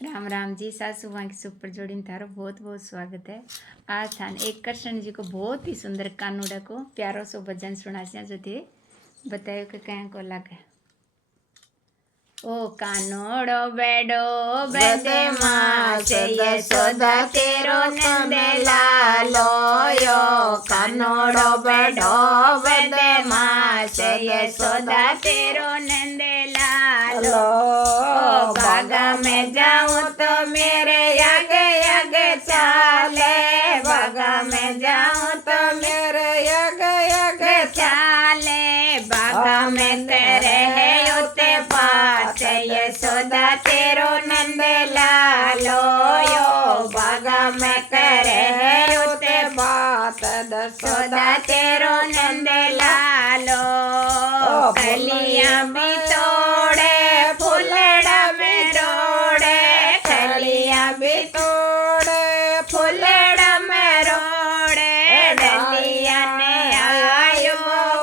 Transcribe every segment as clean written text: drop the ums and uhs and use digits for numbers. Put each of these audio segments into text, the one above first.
राम राम जी। सासू माँ की सुपर जोड़ी में थारो बहुत बहुत स्वागत है। आज थान एक कृष्ण जी को बहुत ही सुंदर कानूड़ा को प्यारो सो भजन सुनासिया जो थे बतायो कि कहीं को लगे। ओ कानोड़ो बेडो बदे मास यशोदा तेरो नंद लालो यो कानोड़ो बेडो बदे मास यशोदा तेरो नंद लालो बागा में जाऊं तो मेरे आगे आगे चाले बागा में जाऊं तो मेरे आगे आगे चाले बागा में तेरे है उते पात यशोदा तेरो नंद लालो यो बागा में करे है उते बात यशोदा तेरो नंद लालो कलियां भी तोड़े फुलड़ा में रोड़े कलियां भी तोड़े फुलड़ा में रोड़े डलिया ने आयो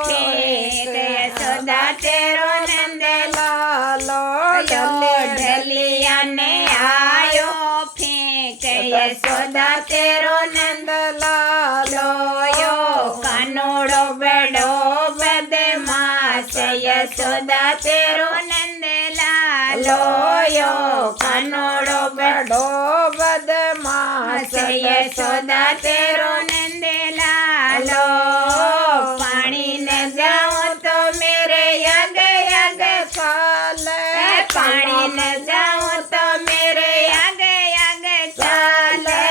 फेंक यशोदा तेरो नंद लालो यो डलिया ने आयो फेंक यशोदा तेरो नंद लालो यो कानोड़ो बेड़ो बदमाश यशोदा तेरो नंद लालो यो कानोड़ो बेड़ो बदमाश यशोदा तेरो नंद लालो पानी न जाऊं तो मेरे आगे आगे चाले पानी न जाऊं तो मेरे आगे आगे चाले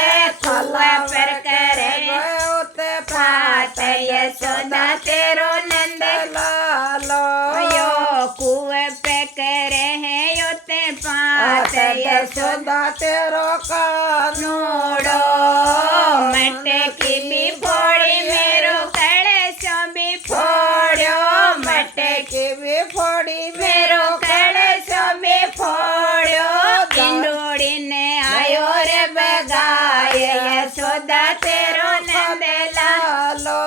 कुआ पर करे पात यशोदा तेरो नंद लालो यो कुएं पे करे है योते पात यशोदा तेरो कानूड़ो मटे की भी फोड़ी मेरो कलेशो भी फोड़ो मटे की भी फोड़ी मेरो कलेशो भी फोड़ो इंडोड़ी ने आयो रे बगाय यशोदा तेरो नंद लालो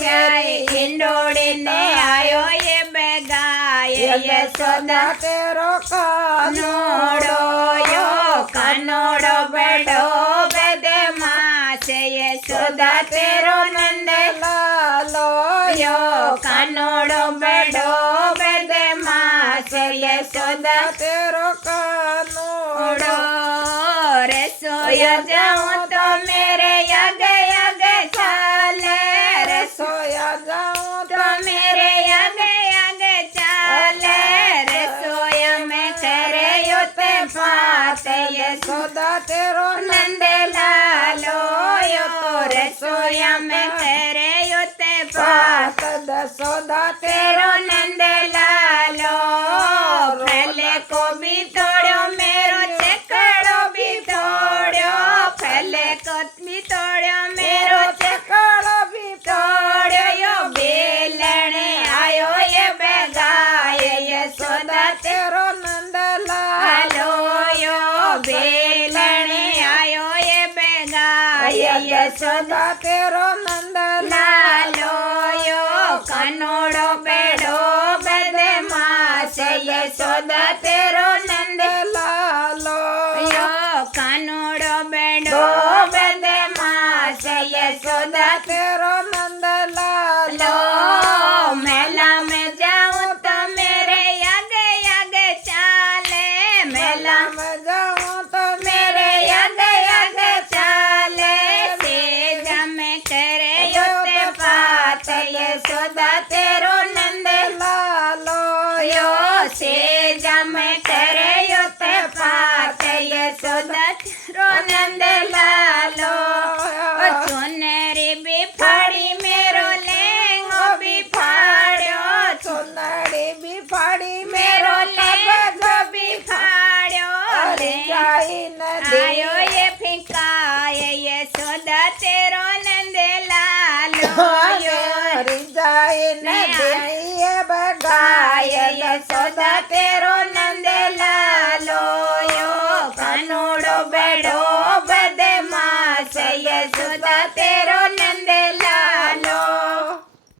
मेरी इंडोड़ी ने आयो ये बगाय यशोदा तेरो कानोड़ो यो कानोड़ो बेड़ो बदमाश यशोदा तेरो नंद लालो यो कानोड़ो बेड़ो बदमाश यशोदा तेरो कानोड़ो रसोया जाऊं तो मेरे आगे आगे चाले रसोया जाऊं तो मेरे आगे आगे चाले रसोया में करे योते पात यशोदा तेरो नंद लालो यो रसोया में करे योते पात यशोदा तेरो नंद लालो फैले को भी तोड़ो मेरो चकड़ो भी तोड़ो फैले को भी तोड़ो मेरो चकड़ो भी तोड़ो यो बेलने आयो ये बेगाय यशोदा तेरो नंद लालो यो बेलने आयो ये बेगाय यशोदा तेरो नंद लालो यो कानोड़ो बेड़ो बदमाश यशोदा तेरो नंद लालो यो कानोड़ो बेड़ो बदमाश यशोदा तेरो नंद लालो मेला में जाऊं तो मेरे आगे आगे चाले मेला में जाऊं तो मेरे आगे आगे चाले सेज में करे योते पात यशोदा तेरो नंद लालो यो सेज में करे योते पात यशोदा तेरो नंद लालो चुनरी भी फाड़ी मेरो लेंगो भी फाड़ो चुनरी भी फाड़ी मेरो लेंगो भी फाड़ो आयो ये फिकाय यशोदा तेरो नंद लालो यो रिजाई न बगाय यशोदा